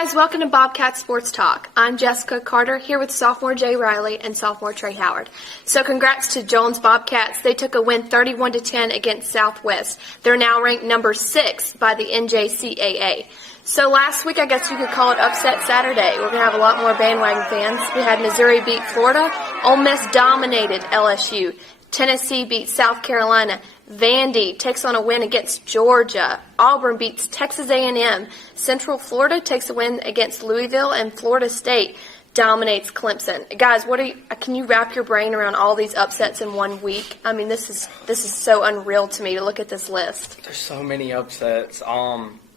guys, welcome to Bobcat Sports Talk. I'm Jessica Carter here with sophomore Jay Riley and sophomore Trey Howard. So congrats to Jones Bobcats. They took a win 31-10 against Southwest. They're now ranked number 6 by the NJCAA. So last week, I guess you could call it Upset Saturday. We're going to have a lot more bandwagon fans. We had Missouri beat Florida. Ole Miss dominated LSU. Tennessee beats South Carolina. Vandy takes on a win against Georgia. Auburn beats Texas A&M. Central Florida takes a win against Louisville, and Florida State dominates Clemson. Guys, can you wrap your brain around all these upsets in 1 week? I mean, this is so unreal to me to look at this list. There's so many upsets.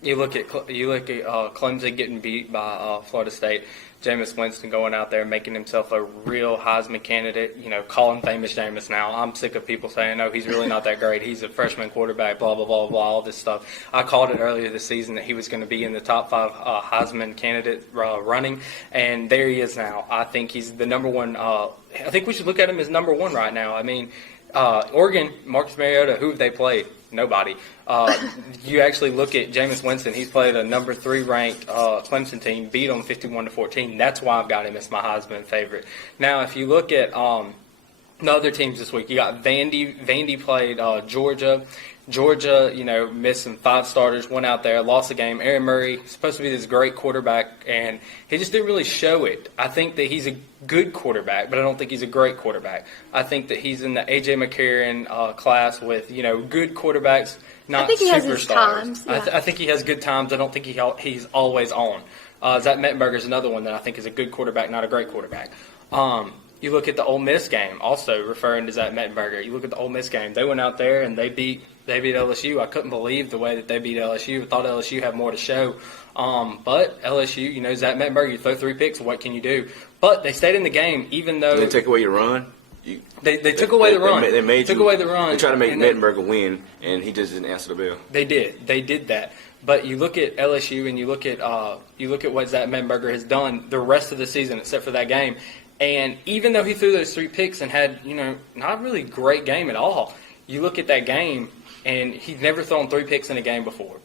You look at Clemson getting beat by Florida State. Jameis Winston going out there making himself a real Heisman candidate. You know, call him famous Jameis now. I'm sick of people saying, no, he's really not that great. He's a freshman quarterback, blah, blah, blah, blah, all this stuff. I called it earlier this season that he was going to be in the top 5 Heisman candidate running, and there he is now. I think he's the number one. I think we should look at him as number 1 right now. I mean, Oregon, Marcus Mariota, who have they played? Nobody. You actually look at Jameis Winston. He's played a number 3 ranked Clemson team, beat them 51-14. That's why I've got him as my Heisman favorite. Now, if you look at the other teams this week, you got Vandy. Vandy played Georgia. Georgia, missed some 5 starters, went out there, lost the game. Aaron Murray, supposed to be this great quarterback, and he just didn't really show it. I think that he's a good quarterback, but I don't think he's a great quarterback. I think that he's in the A.J. McCarron class with, good quarterbacks, not superstars. I think he has his times. Yeah. I think he has good times. I don't think he's always on. Zach Mettenberger is another one that I think is a good quarterback, not a great quarterback. You look at the Ole Miss game, also referring to Zach Mettenberger. You look at the Ole Miss game. They went out there and they beat LSU. I couldn't believe the way that they beat LSU. I thought LSU had more to show. But LSU, Zach Mettenberger, you throw 3 picks, what can you do? But they stayed in the game, even though they take away your run. They took away the run. They took away the run. They tried to make Mettenberger win, and he just didn't answer the bell. They did that. But you look at LSU and you look at what Zach Mettenberger has done the rest of the season, except for that game. And even though he threw those 3 picks and had, not really great game at all, you look at that game, and he's never thrown 3 picks in a game before.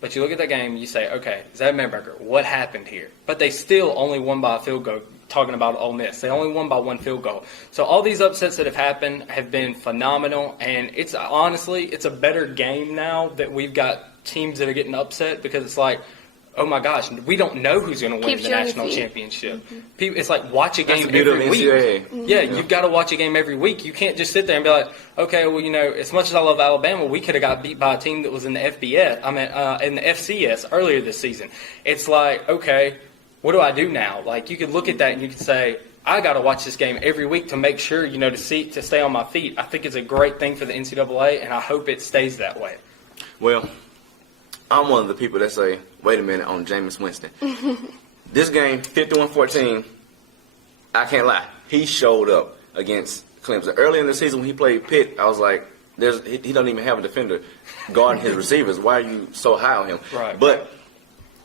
But you look at that game and you say, okay, Zach Mettenberger, what happened here? But they still only won by a field goal, talking about Ole Miss. They only won by 1 field goal. So all these upsets that have happened have been phenomenal, and it's a better game now that we've got teams that are getting upset, because it's like, oh my gosh, we don't know who's going to win the national championship. Mm-hmm. It's like watch a game every week. Mm-hmm. Yeah, you've got to watch a game every week. You can't just sit there and be like, okay, well, as much as I love Alabama, we could have got beat by a team that was in the in the FCS earlier this season. It's like, okay, what do I do now? Like, you could look at that and you could say, I got to watch this game every week to make sure, to stay on my feet. I think it's a great thing for the NCAA, and I hope it stays that way. Well, I'm one of the people that say, wait a minute, on Jameis Winston. This game, 51-14, I can't lie. He showed up against Clemson. Early in the season when he played Pitt, I was like, he doesn't even have a defender guarding his receivers. Why are you so high on him? Right. But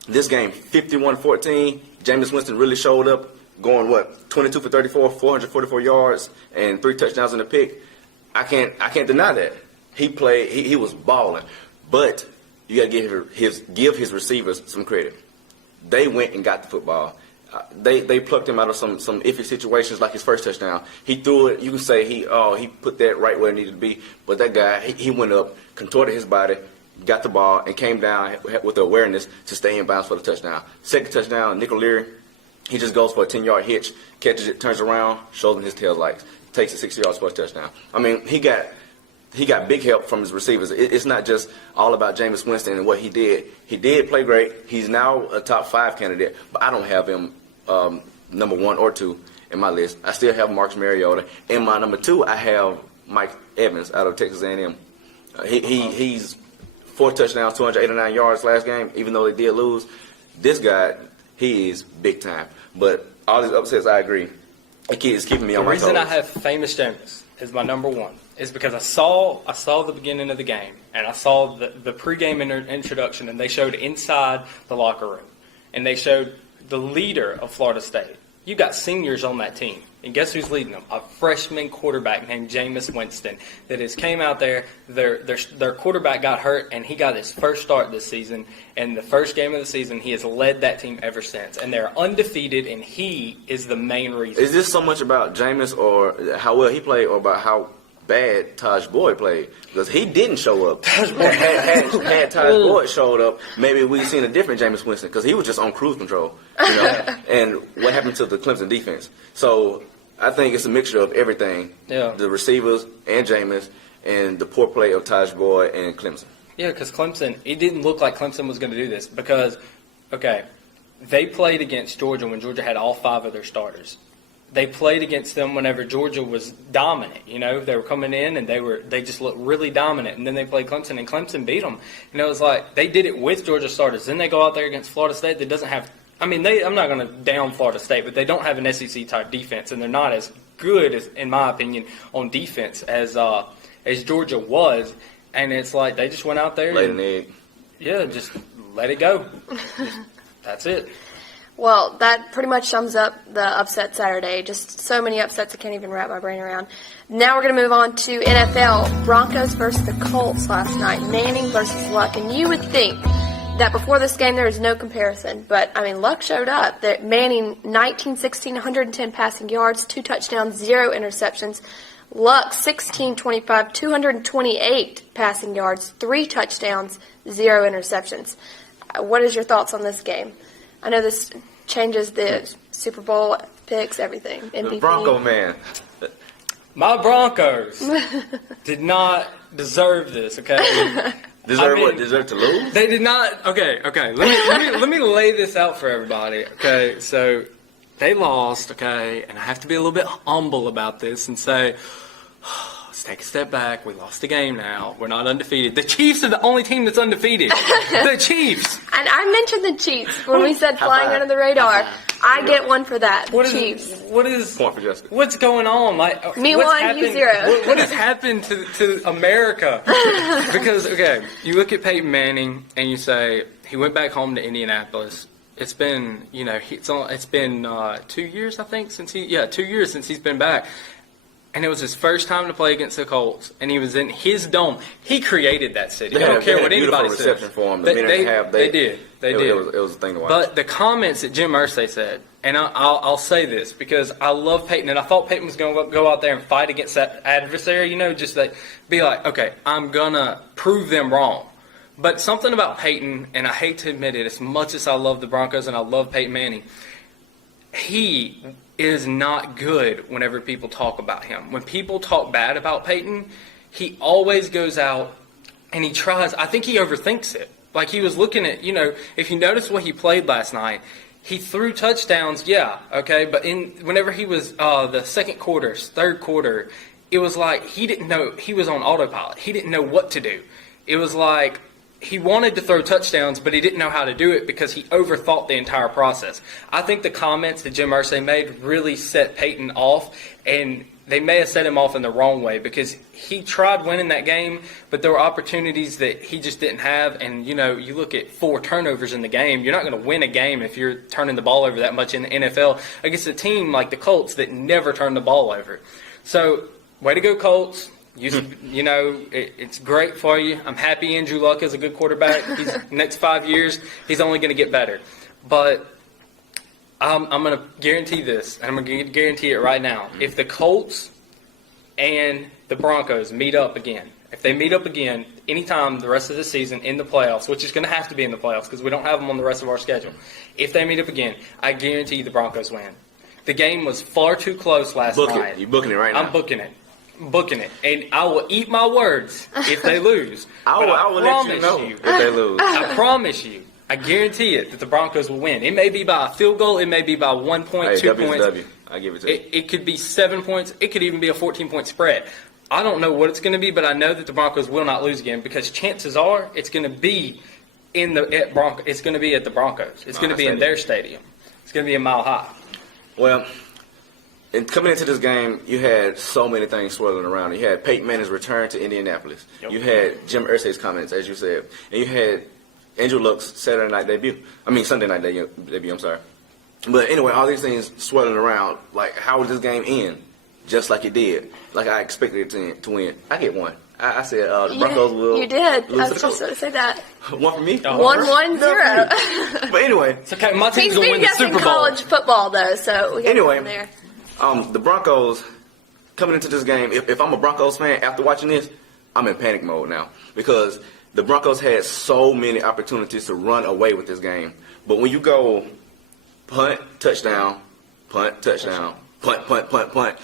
this game, 51-14, Jameis Winston really showed up, going, 22 for 34, 444 yards, and 3 touchdowns in the pick. I can't deny that. He was balling. But you got to give his receivers some credit. They went and got the football. They plucked him out of some iffy situations, like his first touchdown. He threw it. You can say he put that right where it needed to be. But that guy, he went up, contorted his body, got the ball, and came down with the awareness to stay in bounds for the touchdown. Second touchdown, Nick O'Leary, he just goes for a 10-yard hitch, catches it, turns around, shows him his tail lights, takes it 60 yards for a touchdown. I mean, he got big help from his receivers. It's not just all about Jameis Winston and what he did. He did play great. He's now a top 5 candidate, but I don't have him number 1 or 2 in my list. I still have Marcus Mariota. In my number 2, I have Mike Evans out of Texas A&M. He's 4 touchdowns, 289 yards last game, even though they did lose. This guy, he is big time. But all these upsets, I agree. The kid is keeping me on my toes. The reason I have famous Jameis is my number 1 is because I saw the beginning of the game, and I saw the pregame introduction, and they showed inside the locker room, and they showed the leader of Florida State, You got seniors on that team. And guess who's leading them? A freshman quarterback named Jameis Winston that has came out there. Their quarterback got hurt, and he got his first start this season. And the first game of the season, he has led that team ever since. And they're undefeated, and he is the main reason. Is this so much about Jameis or how well he played or about how bad Taj Boyd played? Because he didn't show up. Had Taj Boyd showed up, maybe we'd seen a different Jameis Winston because he was just on cruise control. And what happened to the Clemson defense? So I think it's a mixture of everything. Yeah. The receivers and Jameis and the poor play of Taj Boyd and Clemson. Yeah, because Clemson, it didn't look like Clemson was going to do this because, okay, they played against Georgia when Georgia had all 5 of their starters. They played against them whenever Georgia was dominant. They were coming in and they just looked really dominant. And then they played Clemson and Clemson beat them. It was like they did it with Georgia starters. Then they go out there against Florida State that doesn't have. I'm not going to down Florida State, but they don't have an SEC type defense, and they're not as good as, in my opinion, on defense as Georgia was. And it's like they just went out there. Laid an egg. Yeah, just let it go. That's it. Well, that pretty much sums up the upset Saturday. Just so many upsets I can't even wrap my brain around. Now we're going to move on to NFL. Broncos versus the Colts last night. Manning versus Luck. And you would think that before this game there is no comparison. But, Luck showed up. That Manning, 19-16, 110 passing yards, 2 touchdowns, 0 interceptions. Luck, 16-25, 228 passing yards, 3 touchdowns, 0 interceptions. What is your thoughts on this game? I know this changes the Super Bowl picks, everything. MVP. The Bronco man. My Broncos did not deserve this, okay? Deserve to lose? They did not. Okay. Let me lay this out for everybody. Okay, so they lost. Okay, and I have to be a little bit humble about this and say, let's take a step back. We lost the game now. We're not undefeated. The Chiefs are the only team that's undefeated. The Chiefs. And I mentioned the Chiefs when we said flying under the radar. I get one for that. Chiefs. What is point for Jessica? What's going on? Me what's 1, you 0. What has happened to America? Because you look at Peyton Manning and you say he went back home to Indianapolis. It's been it's been 2 years I think 2 years since he's been back. And it was his first time to play against the Colts, and he was in his dome. He created that city. I don't care what anybody says. Reception for him. They did. It was a thing to watch. But the comments that Jim Irsay said, and I'll say this because I love Peyton, and I thought Peyton was going to go out there and fight against that adversary. Just be like, okay, I'm gonna prove them wrong. But something about Peyton, and I hate to admit it, as much as I love the Broncos and I love Peyton Manning, he is not good whenever people talk about him. When people talk bad about Peyton, he always goes out and he tries. I think he overthinks it. Like he was looking at, if you notice what he played last night, he threw touchdowns, but whenever he was the second quarter, third quarter, it was like he didn't know. He was on autopilot. He didn't know what to do. It was like he wanted to throw touchdowns, but he didn't know how to do it because he overthought the entire process. I think the comments that Jim Irsay made really set Peyton off, and they may have set him off in the wrong way because he tried winning that game, but there were opportunities that he just didn't have. And, you look at 4 turnovers in the game. You're not going to win a game if you're turning the ball over that much in the NFL against a team like the Colts that never turn the ball over. So, way to go, Colts. It's great for you. I'm happy Andrew Luck is a good quarterback. Next 5 years, he's only going to get better. But I'm going to guarantee this, and I'm going to guarantee it right now. If the Colts and the Broncos meet up again, anytime the rest of the season in the playoffs, which is going to have to be in the playoffs because we don't have them on the rest of our schedule, if they meet up again, I guarantee the Broncos win. The game was far too close last night. You're booking it right now. I'm booking it, and I will eat my words if they lose. I will let you know if they lose. I promise you. I guarantee it that the Broncos will win. It may be by a field goal. It may be by 1 point, 2 points. W. I give it to you. It could be 7 points. It could even be a 14-point spread. I don't know what it's going to be, but I know that the Broncos will not lose again because chances are it's going to be It's going to be at the Broncos. It's going to be in their stadium. It's going to be a Mile High. Well, and coming into this game, you had so many things swirling around. You had Peyton Manning's return to Indianapolis. Yep. You had Jim Irsay's comments, as you said. And you had Andrew Luck's Sunday night debut. I'm sorry. But anyway, all these things swirling around. Like, how would this game end? Just like it did. Like I expected it to win. I get one. I said the Broncos will. You did. Lose I was just going to say that. One for me. 1-1-0. But anyway, It's okay. My team's He's gonna win beating the us in Super Bowl. college football, though, so we got Anyway. him there. the Broncos coming into this game. If I'm a Broncos fan after watching this, I'm in panic mode now because the Broncos had so many opportunities to run away with this game. But when you go punt, touchdown, punt, touchdown, punt, punt, punt, punt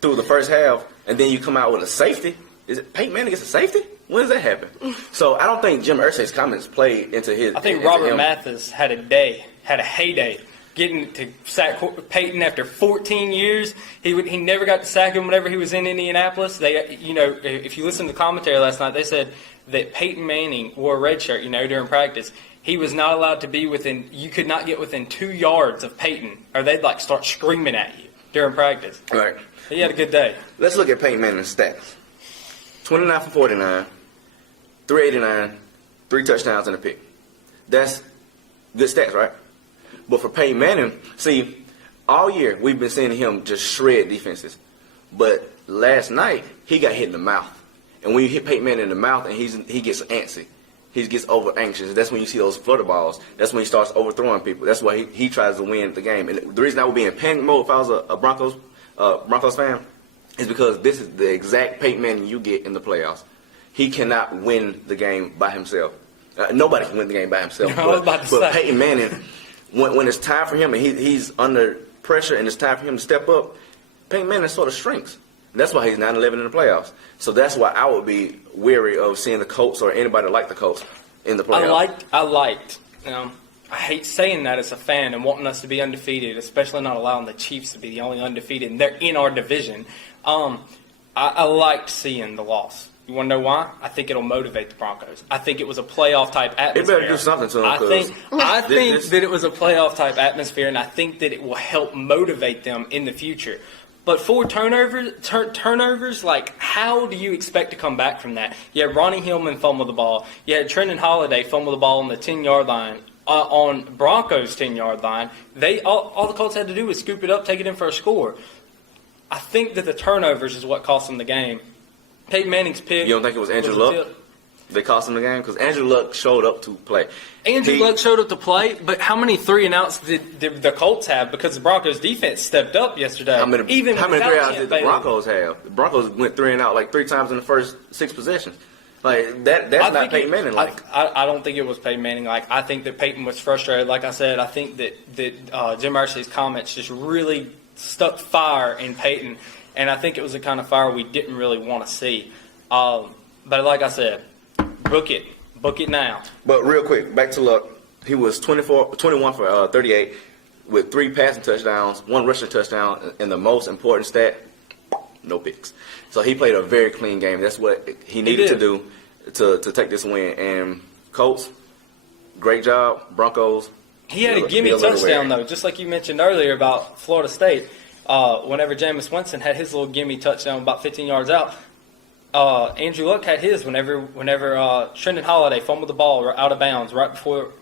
through the first half, and then you come out with a safety. Is it Peyton Manning gets a safety? When does that happen? So I don't think Jim Irsay's comments played into his. I think into Robert him. Mathis had a heyday, getting to sack Peyton after 14 years. He never got to sack him whenever he was in Indianapolis. They, if you listen to the commentary last night, they said that Peyton Manning wore a red shirt, during practice. He was not allowed to be within. You could not get within 2 yards of Peyton, or they'd start screaming at you during practice. Right. He had a good day. Let's look at Peyton Manning's stats. 29 for 49, 389, 3 touchdowns and a pick. That's good stats, right? But for Peyton Manning, see, all year we've been seeing him just shred defenses. But last night, he got hit in the mouth. And when you hit Peyton Manning in the mouth and he gets antsy, he gets over anxious, that's when you see those flutter balls. That's when he starts overthrowing people. That's why he tries to win the game. And the reason I would be in panic mode if I was a Broncos fan is because this is the exact Peyton Manning you get in the playoffs. He cannot win the game by himself. Nobody can win the game by himself. But Peyton Manning, when it's time for him and he's under pressure and it's time for him to step up, Peyton Manning sort of shrinks. That's why he's 9-11 in the playoffs. So that's why I would be wary of seeing the Colts or anybody like the Colts in the playoffs. I hate saying that as a fan and wanting us to be undefeated, especially not allowing the Chiefs to be the only undefeated, and they're in our division. I liked seeing the loss. You want to know why? I think it'll motivate the Broncos. I think it was a playoff type atmosphere. It better do something to them. I think that it was a playoff type atmosphere, and I think that it will help motivate them in the future. But 4 turnovers, how do you expect to come back from that? You had Ronnie Hillman fumble the ball. You had Trenton Holiday fumble the ball on the 10-yard line. On Broncos' 10-yard line, all the Colts had to do was scoop it up, take it in for a score. I think that the turnovers is what cost them the game. Peyton Manning's pick. You don't think it was Andrew Luck? They cost him the game? Because Andrew Luck showed up to play. Luck showed up to play, but how many 3-and-outs did the Colts have? Because the Broncos' defense stepped up yesterday. How many 3-and-outs did the Broncos have? The Broncos went 3-and-out 3 times in the first 6 possessions. That's not Peyton Manning. I don't think it was Peyton Manning. I think that Peyton was frustrated. Like I said, I think that Jim Irsay's comments just really stuck fire in Peyton, and I think it was the kind of fire we didn't really want to see. But like I said, book it now. But real quick, back to Luck. He was 21 for 38 with 3 passing touchdowns, 1 rushing touchdown, and the most important stat, no picks. So he played a very clean game. That's what he needed to do to take this win. And Colts, great job. Broncos. He had a gimme touchdown, though, just like you mentioned earlier about Florida State. Whenever Jameis Winston had his little gimme touchdown about 15 yards out, Andrew Luck had his whenever Trenton Holiday fumbled the ball out of bounds right before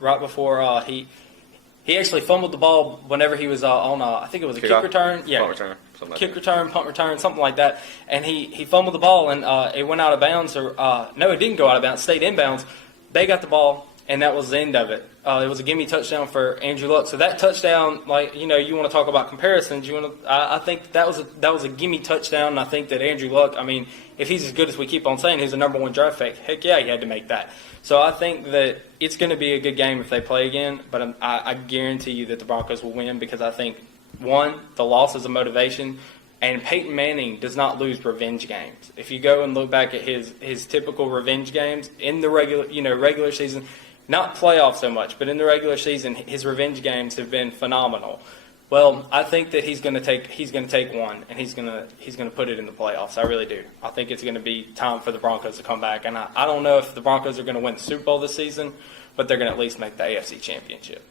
he actually fumbled the ball whenever he was on I think it was a kick return. Yeah. Punt return. Punt return, something like that. And he fumbled the ball and it went out of bounds. No, it didn't go out of bounds. Stayed inbounds. They got the ball, and that was the end of it. It was a gimme touchdown for Andrew Luck. So that touchdown, you want to talk about comparisons. I think that was a gimme touchdown. And I think that Andrew Luck, if he's as good as we keep on saying, he's a number 1 draft pick. Heck yeah, he had to make that. So I think that it's going to be a good game if they play again. But I guarantee you that the Broncos will win because I think, 1, the loss is a motivation, and Peyton Manning does not lose revenge games. If you go and look back at his typical revenge games in the regular season, not playoffs so much, but in the regular season, his revenge games have been phenomenal. Well, I think that he's going to take one, and he's going to put it in the playoffs. I really do. I think it's going to be time for the Broncos to come back, and I don't know if the Broncos are going to win the Super Bowl this season, but they're going to at least make the AFC Championship.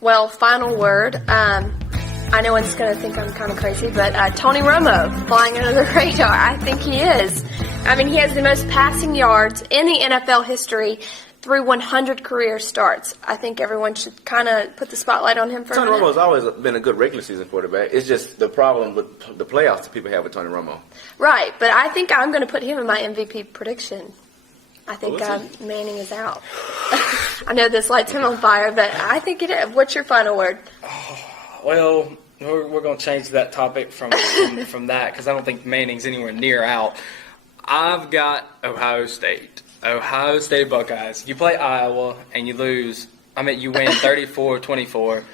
Well, final word. I know one's going to think I'm kind of crazy, but Tony Romo flying under the radar. I think he is. He has the most passing yards in the NFL history, through 100 career starts. I think everyone should kind of put the spotlight on him for a Tony minute. Romo's always been a good regular season quarterback. It's just the problem with the playoffs that people have with Tony Romo. Right, but I think I'm going to put him in my MVP prediction. I think Manning is out. I know this lights him on fire, but I think it is. What's your final word? Well, we're going to change that topic from that because I don't think Manning's anywhere near out. I've got Ohio State. Ohio State Buckeyes. You play Iowa and you lose. I mean, you win 34-24.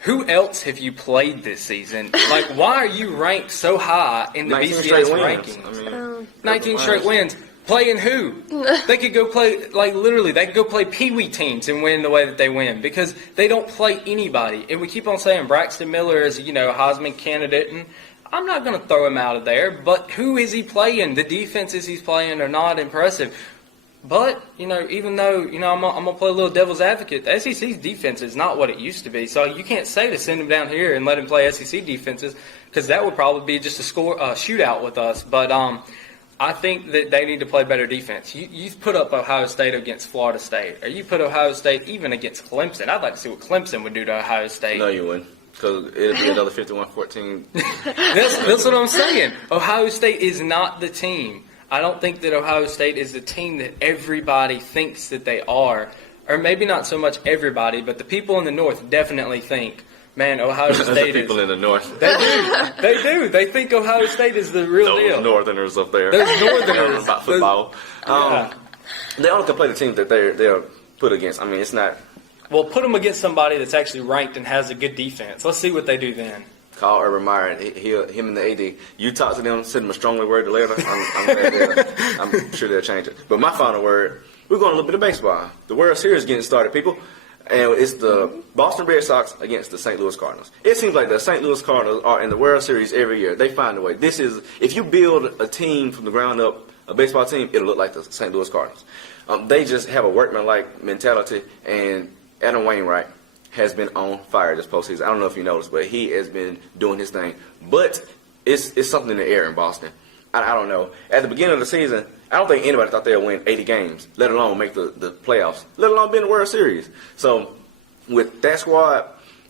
Who else have you played this season? Like, why are you ranked so high in the BCS rankings? I mean, 19 straight wins. Playing who? They could go play, like, literally, they could go play Pee-wee teams and win the way that they win because they don't play anybody. And we keep on saying Braxton Miller is, a Heisman candidate, and I'm not going to throw him out of there, but who is he playing? The defenses he's playing are not impressive. But, even though, I'm going to play a little devil's advocate, the SEC's defense is not what it used to be. So you can't say to send him down here and let him play SEC defenses because that would probably be just a shootout with us. But I think that they need to play better defense. You put up Ohio State against Florida State, or you put Ohio State even against Clemson. I'd like to see what Clemson would do to Ohio State. No, you wouldn't. Because it'll be another 51-14. That's what I'm saying. Ohio State is not the team. I don't think that Ohio State is the team that everybody thinks that they are. Or maybe not so much everybody, but the people in the North definitely think, man, Ohio State the people in the North. They do. They do. They think Ohio State is the real deal. Those Northerners up there. Those Northerners. About football. They only can play the teams that they're put against. I mean, it's not. Well, put them against somebody that's actually ranked and has a good defense. Let's see what they do then. Call Urban Meyer, and him and the AD. You talk to them, send them a strongly worded letter. I'm sure they'll change it. But my final word, we're going a little bit of baseball. The World Series is getting started, people. And it's the Boston Red Sox against the St. Louis Cardinals. It seems like the St. Louis Cardinals are in the World Series every year. They find a way. If you build a team from the ground up, a baseball team, it'll look like the St. Louis Cardinals. They just have a workman-like mentality, and Adam Wainwright has been on fire this postseason. I don't know if you noticed, but he has been doing his thing. But it's something in the air in Boston. I don't know. At the beginning of the season, I don't think anybody thought they would win 80 games, let alone make the playoffs, let alone be in the World Series. So with that squad,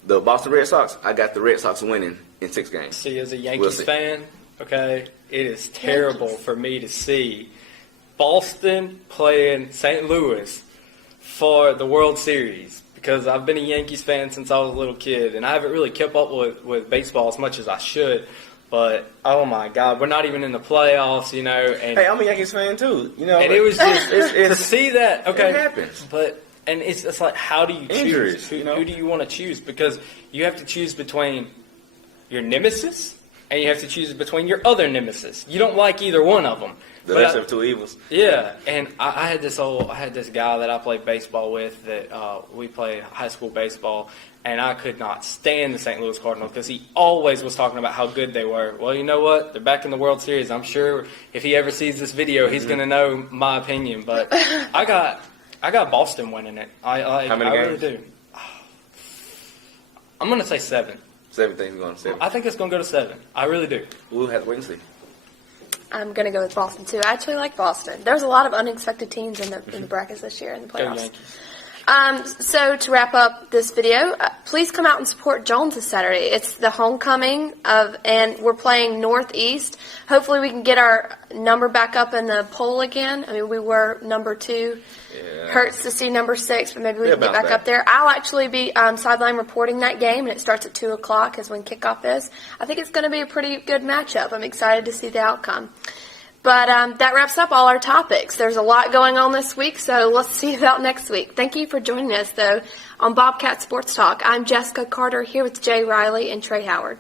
the Boston Red Sox, I got the Red Sox winning in 6 games. See, as a Yankees fan, okay, it is terrible for me to see Boston playing St. Louis for the World Series. Because I've been a Yankees fan since I was a little kid, and I haven't really kept up with baseball as much as I should. But, oh, my God, we're not even in the playoffs, And, hey, I'm a Yankees fan, too. And it was just to see that, okay. It happens. But, and it's like, how do you Injuries, choose? Who do you want to choose? Because you have to choose between your nemesis and you have to choose between your other nemesis. You don't like either one of them. The lesser of two evils. Yeah, and I had this guy that I played baseball with that we played high school baseball, and I could not stand the St. Louis Cardinals because he always was talking about how good they were. Well, you know what? They're back in the World Series. I'm sure if he ever sees this video, he's going to know my opinion. But I got Boston winning it. How many games? Really do. I'm going to say 7. 7 things going to 7. I think it's going to go to 7. I really do. We'll have to wait and see. I'm going to go with Boston, too. I actually like Boston. There's a lot of unexpected teams in the brackets this year in the Go playoffs. Yankees. So to wrap up this video, please come out and support Jones this Saturday. It's the homecoming and we're playing Northeast. Hopefully we can get our number back up in the poll again. I mean, we were number 2. Yeah. Hurts to see number 6, but maybe we can get bounce back up there. I'll actually be sideline reporting that game, and it starts at 2 o'clock is when kickoff is. I think it's going to be a pretty good matchup. I'm excited to see the outcome. But that wraps up all our topics. There's a lot going on this week, so let's see about next week. Thank you for joining us, though, on Bobcat Sports Talk. I'm Jessica Carter here with Jay Riley and Trey Howard.